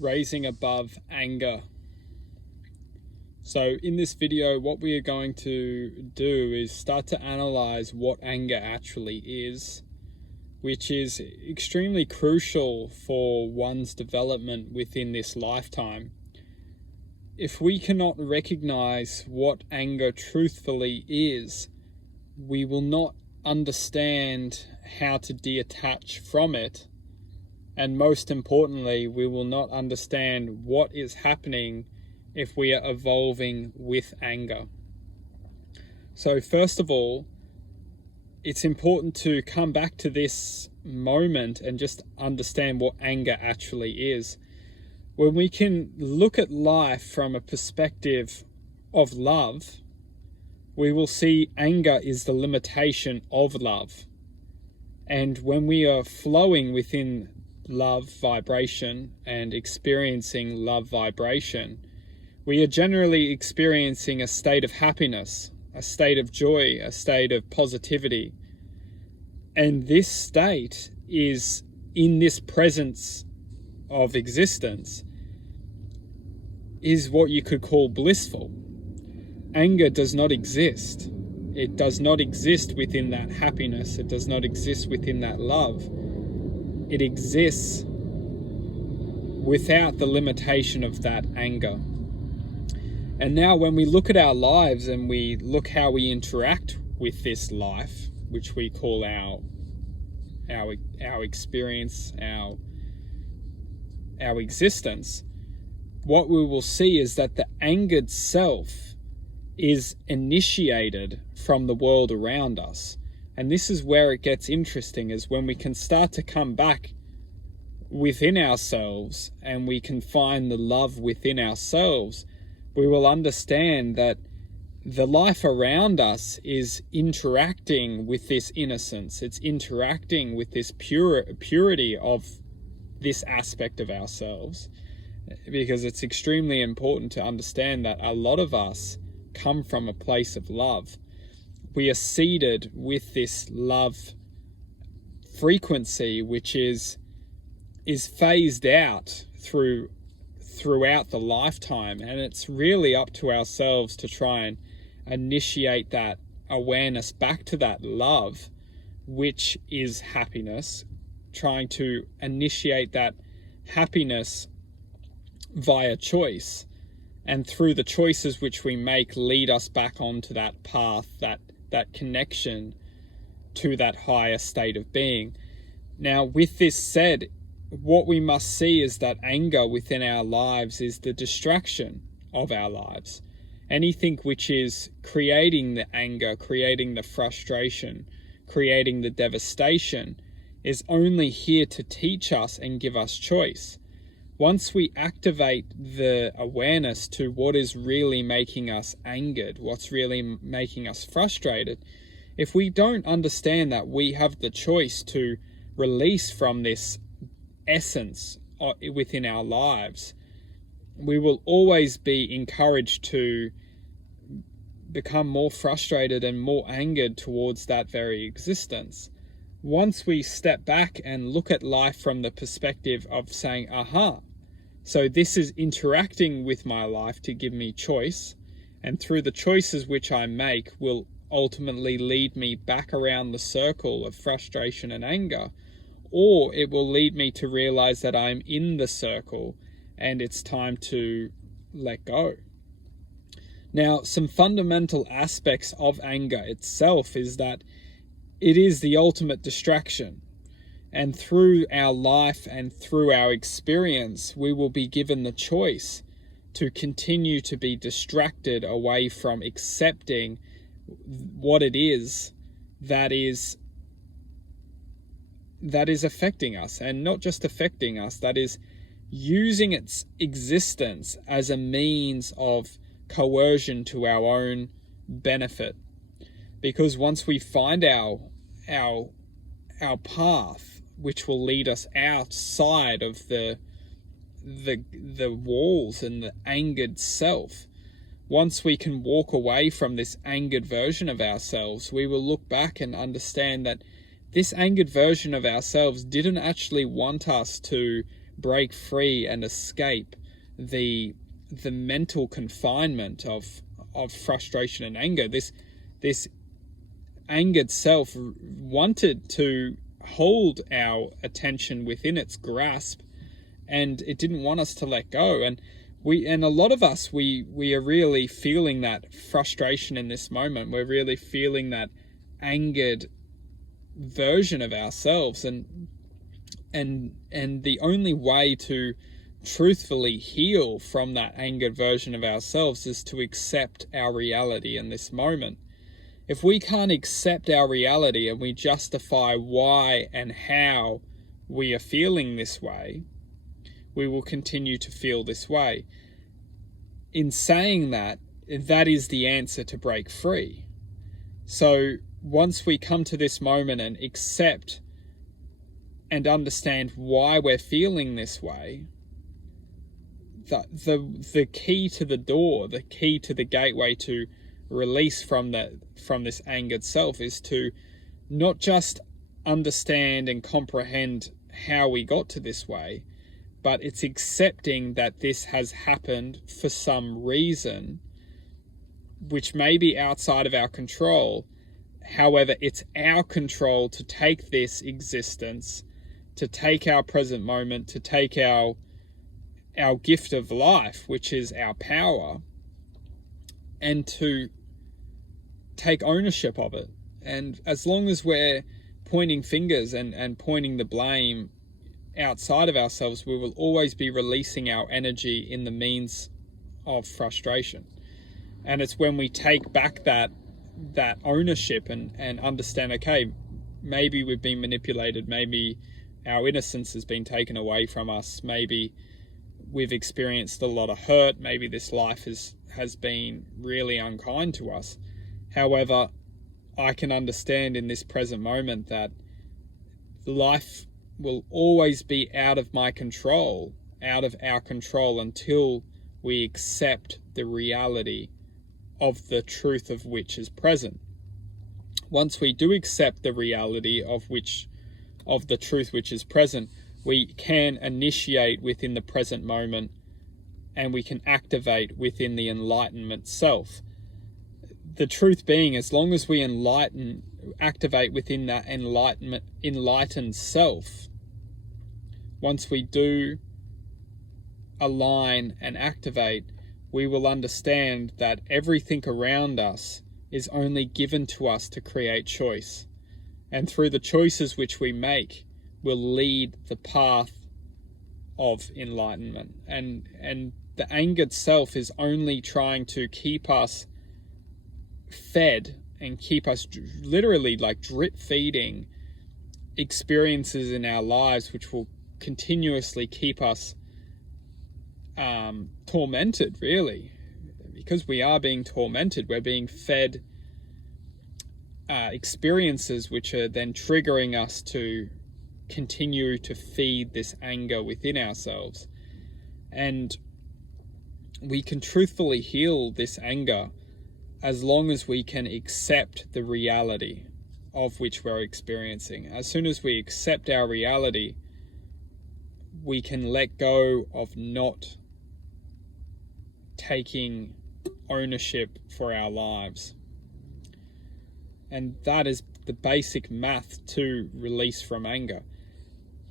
raising above anger. So in this video, what we are going to do is start to analyze what anger actually is, which is extremely crucial for one's development within this lifetime. If we cannot recognize what anger truthfully is, we will not understand how to detach from it. And most importantly, we will not understand what is happening if we are evolving with anger. So first of all, it's important to come back to this moment and just understand what anger actually is. When we can look at life from a perspective of love, we will see anger is the limitation of love. And when we are flowing within love vibration and experiencing love vibration, we are generally experiencing a state of happiness, a state of joy, a state of positivity. And this state is in this presence of existence is what you could call blissful. Anger does not exist. It does not exist within that happiness. It does not exist within that love. It exists without the limitation of that anger. And now when we look at our lives and we look how we interact with this life, which we call our experience, our existence, what we will see is that the angered self is initiated from the world around us. And this is where it gets interesting, is when we can start to come back within ourselves and we can find the love within ourselves, we will understand that the life around us is interacting with this innocence. It's interacting with this purity of this aspect of ourselves, because it's extremely important to understand that a lot of us come from a place of love. We are seeded with this love frequency, which is phased out throughout the lifetime, and it's really up to ourselves to try and initiate that awareness back to that love, which is happiness, trying to initiate that happiness via choice, and through the choices which we make lead us back onto that path, that connection to that higher state of being. Now, with this said, what we must see is that anger within our lives is the distraction of our lives. Anything which is creating the anger, creating the frustration, creating the devastation, is only here to teach us and give us choice. Once we activate the awareness to what is really making us angered, what's really making us frustrated, if we don't understand that we have the choice to release from this essence within our lives, we will always be encouraged to become more frustrated and more angered towards that very existence. Once we step back and look at life from the perspective of saying, aha, so this is interacting with my life to give me choice, and through the choices which I make will ultimately lead me back around the circle of frustration and anger, or it will lead me to realize that I'm in the circle and it's time to let go. Now, some fundamental aspects of anger itself is that it is the ultimate distraction. And through our life and through our experience, we will be given the choice to continue to be distracted away from accepting what it is that is affecting us, and not just affecting us, that is using its existence as a means of coercion to our own benefit. Because once we find our path, which will lead us outside of the walls and the angered self, once we can walk away from this angered version of ourselves, we will look back and understand that this angered version of ourselves didn't actually want us to break free and escape the mental confinement of frustration and anger. This angered self wanted to hold our attention within its grasp, and it didn't want us to let go. And a lot of us, we are really feeling that frustration in this moment. We're really feeling that angered version of ourselves, and the only way to truthfully heal from that angered version of ourselves is to accept our reality in this moment. If we can't accept our reality and we justify why and how we are feeling this way, we will continue to feel this way. In saying that, that is the answer to break free. So once we come to this moment and accept and understand why we're feeling this way, the key to the door, the key to the gateway to release from this angered self is to not just understand and comprehend how we got to this way, but it's accepting that this has happened for some reason, which may be outside of our control. However, it's our control to take this existence, to take our present moment, to take our gift of life, which is our power, and to take ownership of it. And as long as we're pointing fingers and pointing the blame outside of ourselves, we will always be releasing our energy in the means of frustration. And it's when we take back that ownership and understand, okay, maybe we've been manipulated, maybe our innocence has been taken away from us, maybe we've experienced a lot of hurt, maybe this life has been really unkind to us. However, I can understand in this present moment that life will always be out of my control, out of our control, until we accept the reality of the truth of which is present. Once we do accept the reality of the truth which is present, we can initiate within the present moment, and we can activate within the enlightenment self. The truth being, as long as we activate within that enlightened self, once we do align and activate, we will understand that everything around us is only given to us to create choice. And through the choices which we make will lead the path of enlightenment. And the angered self is only trying to keep us fed and keep us literally like drip feeding experiences in our lives, which will continuously keep us tormented, really. Because we are being tormented, we're being fed experiences which are then triggering us to continue to feed this anger within ourselves. And we can truthfully heal this anger as long as we can accept the reality of which we're experiencing. As soon as we accept our reality, we can let go of not taking ownership for our lives. And that is the basic math to release from anger.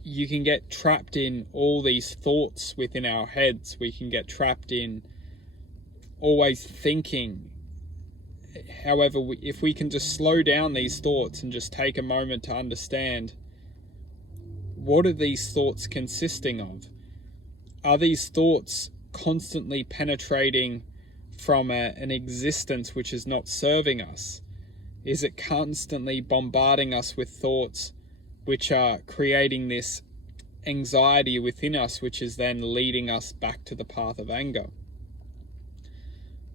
You can get trapped in all these thoughts within our heads. We can get trapped in always thinking. However, if we can just slow down these thoughts and just take a moment to understand, what are these thoughts consisting of? Are these thoughts constantly penetrating from an existence which is not serving us? Is it constantly bombarding us with thoughts which are creating this anxiety within us, which is then leading us back to the path of anger?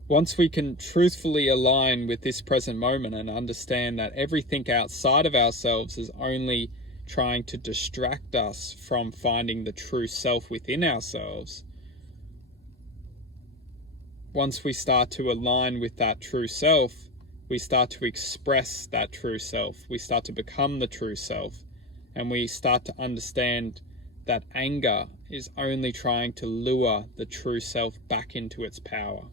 Once we can truthfully align with this present moment and understand that everything outside of ourselves is only trying to distract us from finding the true self within ourselves, once we start to align with that true self, we start to express that true self. We start to become the true self, and we start to understand that anger is only trying to lure the true self back into its power.